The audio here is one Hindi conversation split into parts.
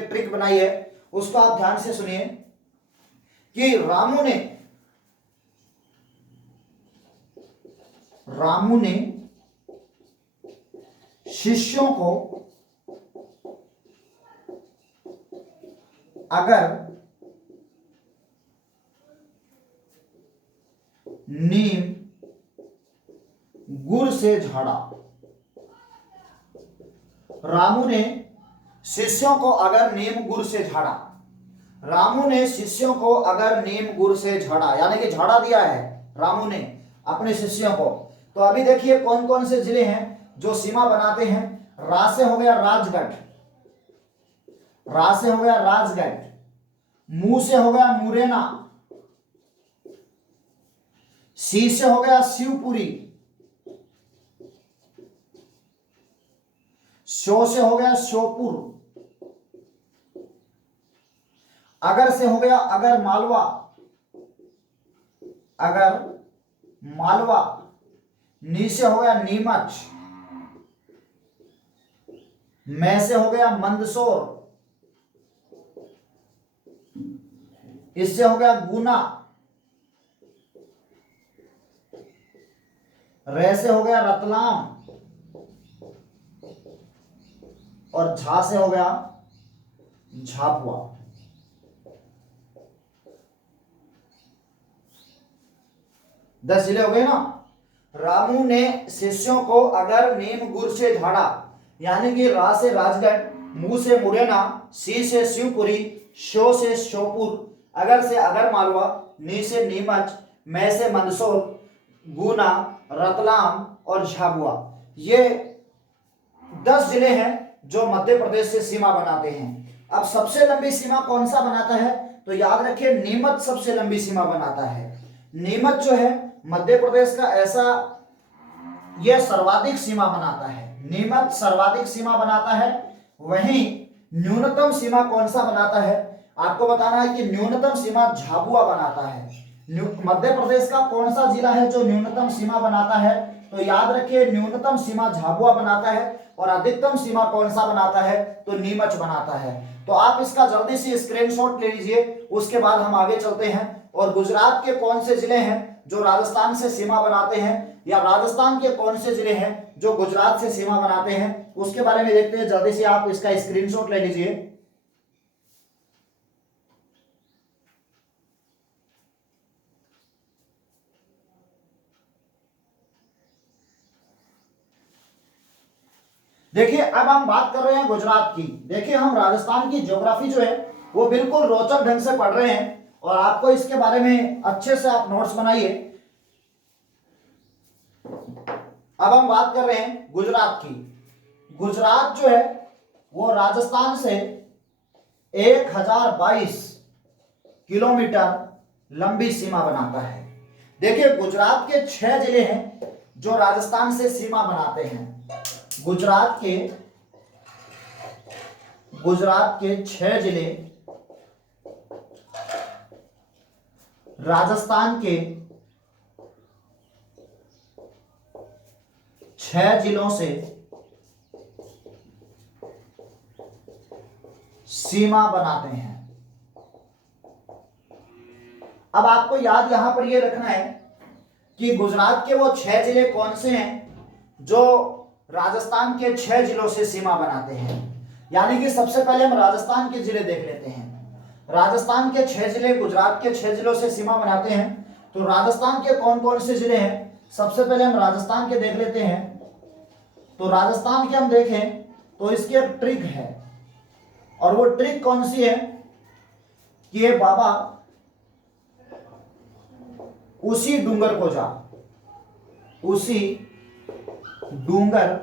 ट्रिक बनाई है उसको आप ध्यान से सुनिए कि रामू ने शिष्यों को अगर नीम गुड़ से झाड़ा, रामू ने शिष्यों को अगर नीम गुड़ से झाड़ा, रामू ने शिष्यों को अगर नीम गुड़ से झाड़ा, यानी कि झाड़ा दिया है रामू ने अपने शिष्यों को। तो अभी देखिए कौन कौन से जिले हैं जो सीमा बनाते हैं। रा से हो गया राजगढ़, रा से हो गया राजगढ़, मू से हो गया मुरैना, सी से हो गया शिवपुरी, शो से हो गया श्योपुर, अगर से हो गया अगर मालवा, अगर मालवा, नी से हो गया नीमच, मैं से हो गया मंदसौर, इससे हो गया गुना, रे से हो गया रतलाम और झा से हो गया झापुआ। दस जिले हो गए ना। रामू ने शिष्यों को अगर नीम गुड़ से झाड़ा, यानी कि रा से राजगढ़, मू से मुरैना, सी से शिवपुरी, शो से श्योपुर, अगर से अगर मालवा, नी से नीमच, मैं से मंदसौर, गुना, रतलाम और झाबुआ। ये 10 जिले हैं जो मध्य प्रदेश से सीमा बनाते हैं। अब सबसे लंबी सीमा कौन सा बनाता है, तो याद रखिए नीमच सबसे लंबी सीमा बनाता है। नीमच जो है मध्य प्रदेश का ऐसा, यह सर्वाधिक सीमा बनाता है। नीमच सर्वाधिक सीमा बनाता है। वहीं न्यूनतम सीमा कौन सा बनाता है, आपको बताना है कि न्यूनतम सीमा झाबुआ बनाता है। मध्य प्रदेश का कौन सा जिला है जो न्यूनतम सीमा बनाता है, तो याद रखिए न्यूनतम सीमा झाबुआ बनाता है और अधिकतम सीमा कौन सा बनाता है, तो नीमच बनाता है। तो आप इसका जल्दी से स्क्रीनशॉट ले लीजिए, उसके बाद हम आगे चलते हैं। और गुजरात के कौन से जिले हैं जो राजस्थान से सीमा बनाते हैं, या राजस्थान के कौन से जिले हैं जो गुजरात से सीमा बनाते हैं, उसके बारे में देखते हैं। जल्दी से आप इसका स्क्रीनशॉट ले लीजिए। देखिए अब हम बात कर रहे हैं गुजरात की। देखिए हम राजस्थान की ज्योग्राफी जो है वो बिल्कुल रोचक ढंग से पढ़ रहे हैं और आपको इसके बारे में अच्छे से आप नोट्स बनाइए। अब हम बात कर रहे हैं गुजरात की। गुजरात जो है वो राजस्थान से 1022 किलोमीटर लंबी सीमा बनाता है। देखिए गुजरात के 6 जिले हैं जो राजस्थान से सीमा बनाते हैं। गुजरात के 6 जिले राजस्थान के 6 जिलों से सीमा बनाते हैं। अब आपको याद यहां पर यह रखना है कि गुजरात के वो 6 जिले कौन से हैं जो राजस्थान के 6 जिलों से सीमा बनाते हैं। यानी कि सबसे पहले हम राजस्थान के जिले देख लेते हैं। राजस्थान के 6 जिले गुजरात के 6 जिलों से सीमा बनाते हैं। तो राजस्थान के कौन कौन से जिले हैं, सबसे पहले हम राजस्थान के देख लेते हैं। तो राजस्थान के हम देखें तो इसकी एक ट्रिक है, और वो ट्रिक कौन सी है कि ये बाबा उसी डूंगर को जा, उसी डूंगर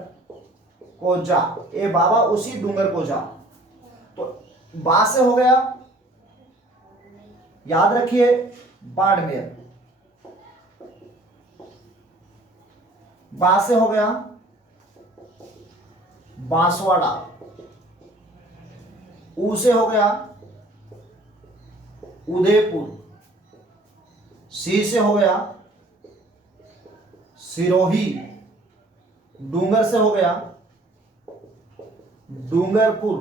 को जा, ए बाबा उसी डूंगर को जा। तो बा से हो गया, याद रखिए बाड़मेर, बा से हो गया बांसवाड़ा, ऊ से हो गया उदयपुर, सी से हो गया सिरोही, डूंगर से हो गया डूंगरपुर,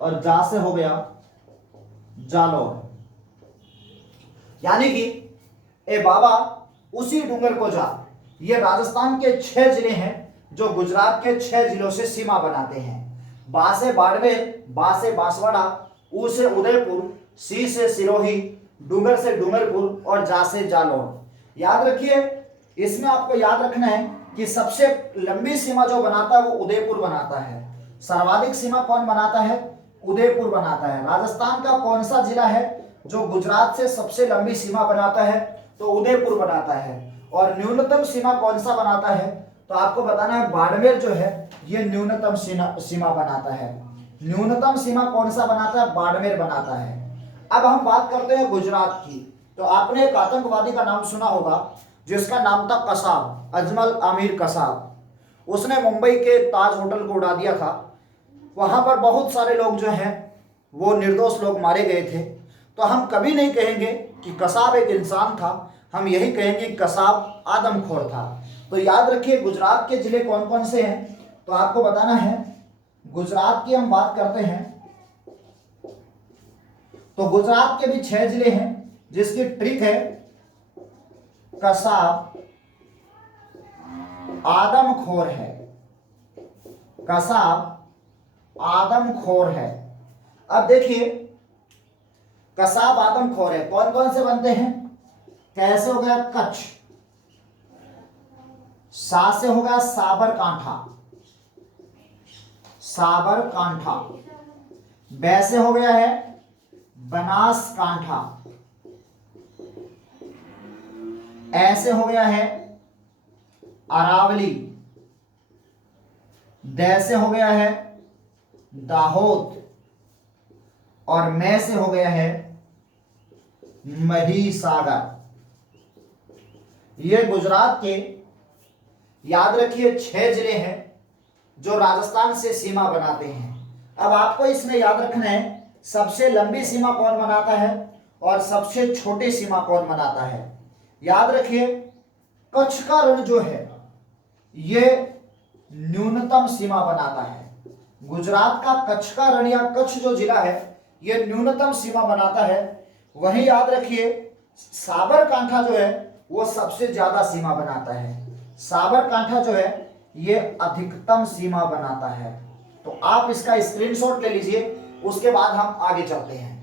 और जा से हो गया जालौर। यानी कि ए बाबा उसी डूंगर को जा। ये राजस्थान के 6 जिले हैं जो गुजरात के 6 जिलों से सीमा बनाते हैं। बा से बाड़मेर, बा से बांसवाड़ा, ऊ से उदयपुर, सी से सिरोही, डूंगर से डूंगरपुर और जा से जालौर। याद रखिए, इसमें आपको याद रखना है कि सबसे लंबी सीमा जो बनाता है वो उदयपुर बनाता है। सर्वाधिक सीमा कौन बनाता है? उदयपुर बनाता है। राजस्थान का कौन सा जिला है जो गुजरात से सबसे लंबी सीमा बनाता है? तो उदयपुर बनाता है। और न्यूनतम सीमा कौन सा बनाता है? तो आपको बताना है बाड़मेर जो है ये न्यूनतम सीमा बनाता है। न्यूनतम सीमा कौन सा बनाता है? बाड़मेर बनाता है। अब हम बात करते हैं गुजरात की। तो आपने एक आतंकवादी का नाम सुना होगा जिसका नाम था कसाब, अजमल आमिर कसाब। उसने मुंबई के ताज होटल को उड़ा दिया था। वहां पर बहुत सारे लोग जो हैं वो निर्दोष लोग मारे गए थे। तो हम कभी नहीं कहेंगे कि कसाब एक इंसान था, हम यही कहेंगे कि कसाब आदमखोर था। तो याद रखिए गुजरात के जिले कौन कौन से हैं, तो आपको बताना है। गुजरात की हम बात करते हैं तो गुजरात के भी 6 जिले हैं जिसकी ट्रिक है कसाब आदमखोर है। कसाब आदमखोर है। अब देखिए कसाब आदमखोर है, कौन कौन से बनते हैं? कैसे हो गया कच्छ, सा से हो गया साबरकांठा, साबरकांठा, बै से हो गया है बनासकांठा, ऐसे हो गया है अरावली, दै से हो गया है दाहोद और मैं से हो गया है महिसागर। ये गुजरात के याद रखिए 6 जिले हैं जो राजस्थान से सीमा बनाते हैं। अब आपको इसमें याद रखना है सबसे लंबी सीमा कौन बनाता है और सबसे छोटी सीमा कौन बनाता है। याद रखिए कच्छ का रण जो है ये न्यूनतम सीमा बनाता है। गुजरात का कच्छ का रण या कच्छ जो जिला है ये न्यूनतम सीमा बनाता है। वहीं याद रखिए साबरकांठा जो है वो सबसे ज्यादा सीमा बनाता है। साबरकांठा जो है ये अधिकतम सीमा बनाता है। तो आप इसका स्क्रीनशॉट ले लीजिए, उसके बाद हम आगे चलते हैं।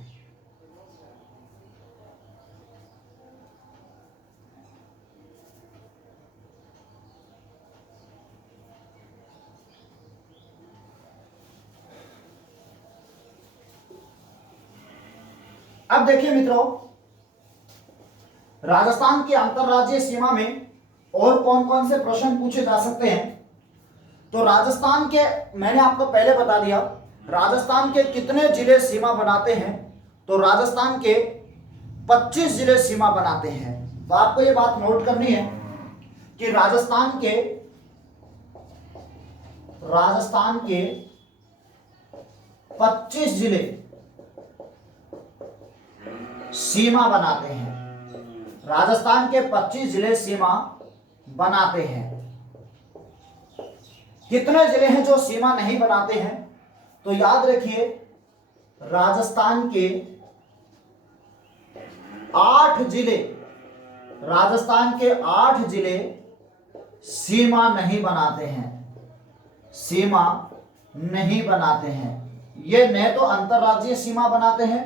अब देखिए मित्रों, राजस्थान की अंतरराज्यीय सीमा में और कौन कौन से प्रश्न पूछे जा सकते हैं। तो राजस्थान के, मैंने आपको पहले बता दिया, राजस्थान के कितने जिले सीमा बनाते हैं। तो राजस्थान के 25 जिले सीमा बनाते हैं। तो आपको ये बात नोट करनी है कि राजस्थान के 25 जिले सीमा बनाते हैं। राजस्थान के 25 जिले सीमा बनाते हैं। कितने जिले हैं जो सीमा नहीं बनाते हैं? तो याद रखिए राजस्थान के 8 जिले, राजस्थान के 8 जिले सीमा नहीं बनाते हैं। सीमा नहीं बनाते हैं। ये न तो अंतरराज्यीय सीमा बनाते हैं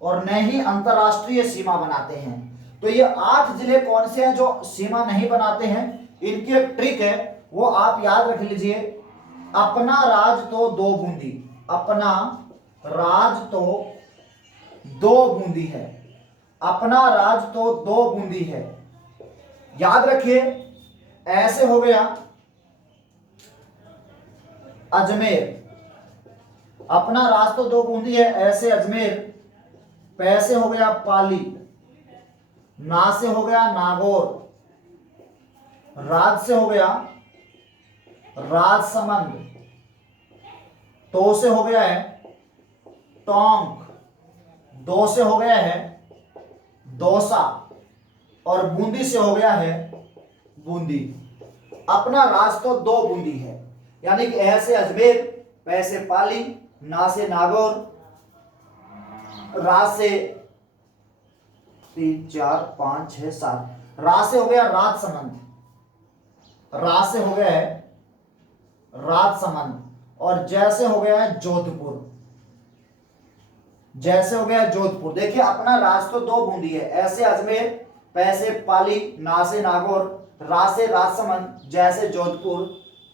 और न ही अंतरराष्ट्रीय सीमा बनाते हैं। तो ये 8 जिले कौन से हैं जो सीमा नहीं बनाते हैं? इनकी एक ट्रिक है, वो आप याद रख लीजिए। अपना राज तो 2 बूंदी, अपना राज तो 2 बूंदी है। अपना राज तो 2 बूंदी है। याद रखिए ऐसे हो गया अजमेर, अपना राज तो 2 बूंदी है, ऐसे अजमेर। पैसे हो गया पाली, ना से हो गया नागौर, राज से हो गया राजसमंद, तो से हो गया है टोंक, दो से हो गया है दौसा और बूंदी से हो गया है बूंदी। अपना राज तो 2 बूंदी है, यानी कि ऐसे अजमेर, पैसे पाली, ना से नागौर, रा से 3 4 5 6 7, रा से हो गया राजसमंद, रा से हो गया है राजसमंद, और जैसे हो गया है जोधपुर, जैसे हो गया जोधपुर। देखिए अपना राज तो दो बूंदी है, ऐसे अजमेर, पैसे पाली, ना से नागौर, रा से राजसमंद, जैसे जोधपुर,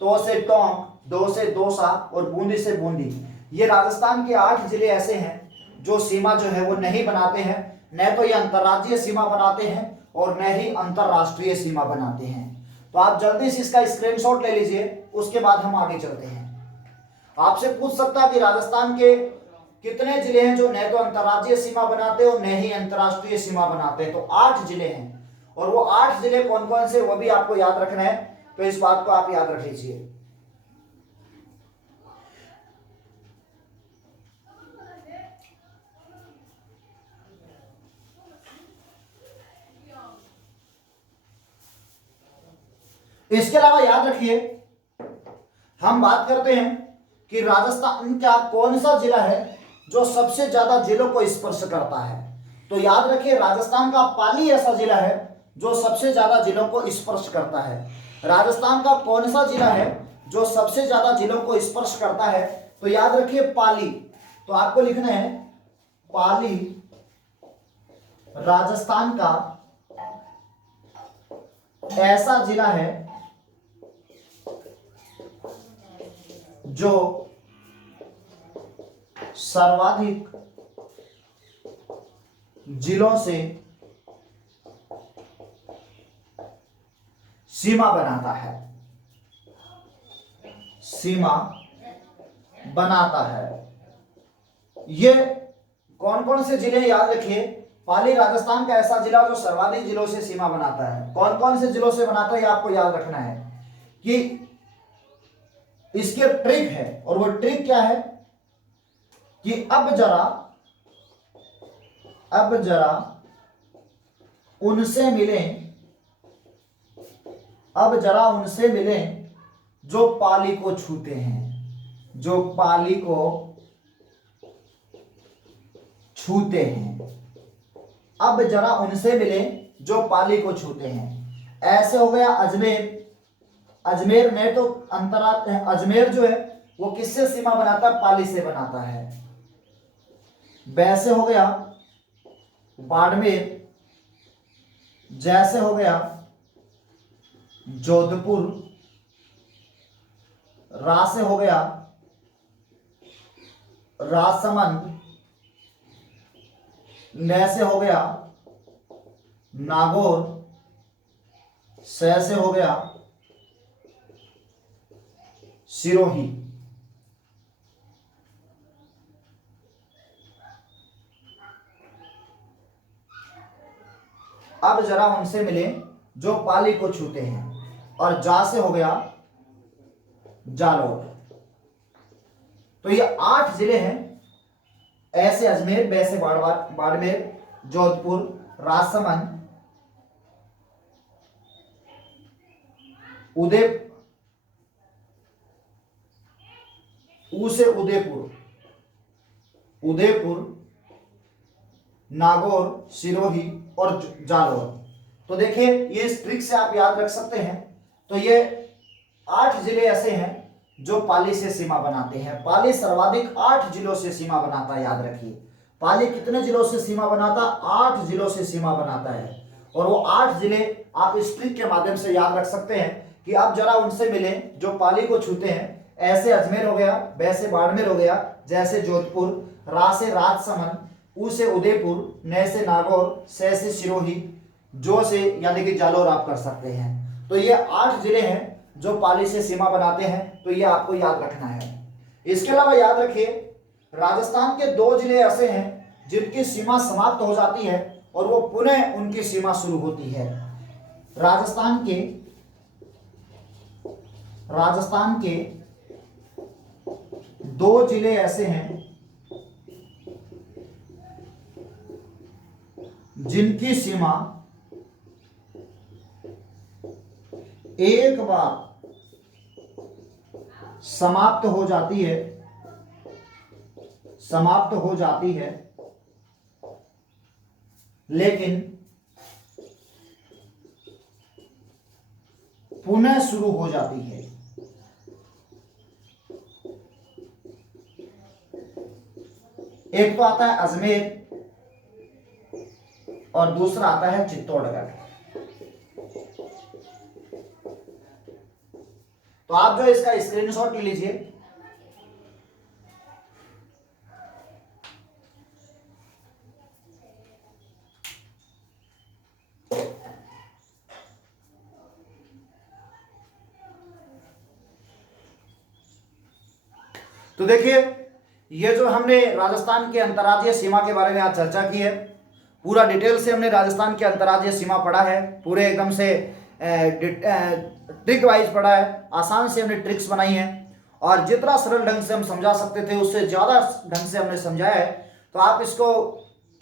तो से टोंक, दो से दौसा और बूंदी से बूंदी। ये राजस्थान के 8 जिले ऐसे हैं जो सीमा जो है वो नहीं बनाते हैं, न तो ये अंतर्राज्यीय सीमा बनाते हैं और न ही अंतरराष्ट्रीय सीमा बनाते हैं। तो आप जल्दी से इसका स्क्रीनशॉट ले लीजिए, उसके बाद हम आगे चलते हैं। आपसे पूछ सकता है कि राजस्थान के कितने जिले हैं जो न तो अंतर्राज्यीय सीमा बनाते हैं और न ही अंतरराष्ट्रीय सीमा बनाते हैं। तो 8 जिले हैं, और वो 8 जिले कौन कौन से वो भी आपको याद रखना है, तो इस बात को आप याद रख लीजिए। इसके अलावा याद रखिए, हम बात करते हैं कि राजस्थान का कौन सा जिला है जो सबसे ज्यादा जिलों को स्पर्श करता है। तो याद रखिए राजस्थान का पाली ऐसा जिला है जो सबसे ज्यादा जिलों को स्पर्श करता है। राजस्थान का कौन सा जिला है जो सबसे ज्यादा जिलों को स्पर्श करता है, तो याद रखिए पाली। तो आपको लिखना है पाली राजस्थान का ऐसा जिला है जो सर्वाधिक जिलों से सीमा बनाता है, सीमा बनाता है। ये कौन कौन से जिले याद रखिए, पाली राजस्थान का ऐसा जिला जो सर्वाधिक जिलों से सीमा बनाता है। कौन कौन से जिलों से बनाता है ये आपको याद रखना है कि इसके ट्रिक है, और वो ट्रिक क्या है कि अब जरा उनसे मिलें, अब जरा उनसे मिलें जो पाली को छूते हैं, जो पाली को छूते हैं। अब जरा उनसे मिलें जो पाली को छूते हैं। ऐसे हो गया अजमेर, अजमेर ने तो अजमेर जो है वो किससे सीमा बनाता है, पाली से बनाता है। वैसे हो गया बाड़मेर, जैसे हो गया जोधपुर, रा से हो गया राजसमंद, न से हो गया नागौर, से हो गया सिरोही। अब जरा उनसे मिले जो पाली को छूते हैं, और जा से हो गया जालौर। तो ये 8 जिले हैं ऐसे, अजमेर, वैसे बाड़मेर, जोधपुर, राजसमंद, उदयपुर, नागौर, सिरोही और जालौर। तो देखिए ये इस ट्रिक से आप याद रख सकते हैं। तो ये 8 जिले ऐसे हैं जो पाली से सीमा बनाते हैं। पाली सर्वाधिक 8 जिलों से सीमा बनाता है, याद रखिए। पाली कितने जिलों से सीमा बनाता, 8 जिलों से सीमा बनाता है। और वो 8 जिले आप इस ट्रिक के माध्यम से याद रख सकते हैं कि आप जरा उनसे मिले जो पाली को छूते हैं। ऐसे अजमेर हो गया, वैसे बाड़मेर हो गया, जैसे जोधपुर, रा से राजसमंद, उ से उदयपुर, न से नागौर, से सिरोही, जो से यानी कि जालौर आप कर सकते हैं। तो ये 8 जिले हैं जो पाली से सीमा बनाते हैं, तो ये आपको याद रखना है। इसके अलावा याद रखिए राजस्थान के 2 जिले ऐसे हैं जिनकी सीमा समाप्त हो जाती है और वो पुनः उनकी सीमा शुरू होती है। राजस्थान के 2 जिले ऐसे हैं जिनकी सीमा एक बार समाप्त हो जाती है लेकिन पुनः शुरू हो जाती है। एक तो आता है अजमेर और दूसरा आता है चित्तौड़गढ़। तो आप जो इसका स्क्रीनशॉट ले लीजिए। तो देखिए, ये जो हमने राजस्थान के अंतर्राज्यीय सीमा के बारे में आज चर्चा की है, पूरा डिटेल से हमने राजस्थान के अंतर्राज्यीय सीमा पढ़ा है, पूरे एकदम से ट्रिक वाइज पढ़ा है, आसान से हमने ट्रिक्स बनाई हैं और जितना सरल ढंग से हम समझा सकते थे उससे ज़्यादा ढंग से हमने समझाया है। तो आप इसको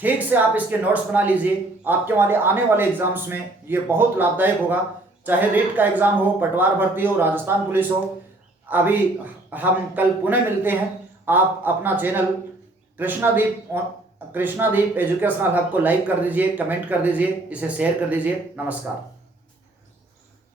ठीक से आप इसके नोट्स बना लीजिए, आपके वाले आने वाले एग्जाम्स में ये बहुत लाभदायक होगा, चाहे रेट का एग्जाम हो, पटवार भर्ती हो, राजस्थान पुलिस हो। अभी हम कल पुनः मिलते हैं। आप अपना चैनल कृष्णादीप एजुकेशनल हब को लाइक कर दीजिए, कमेंट कर दीजिए, इसे शेयर कर दीजिए। नमस्कार।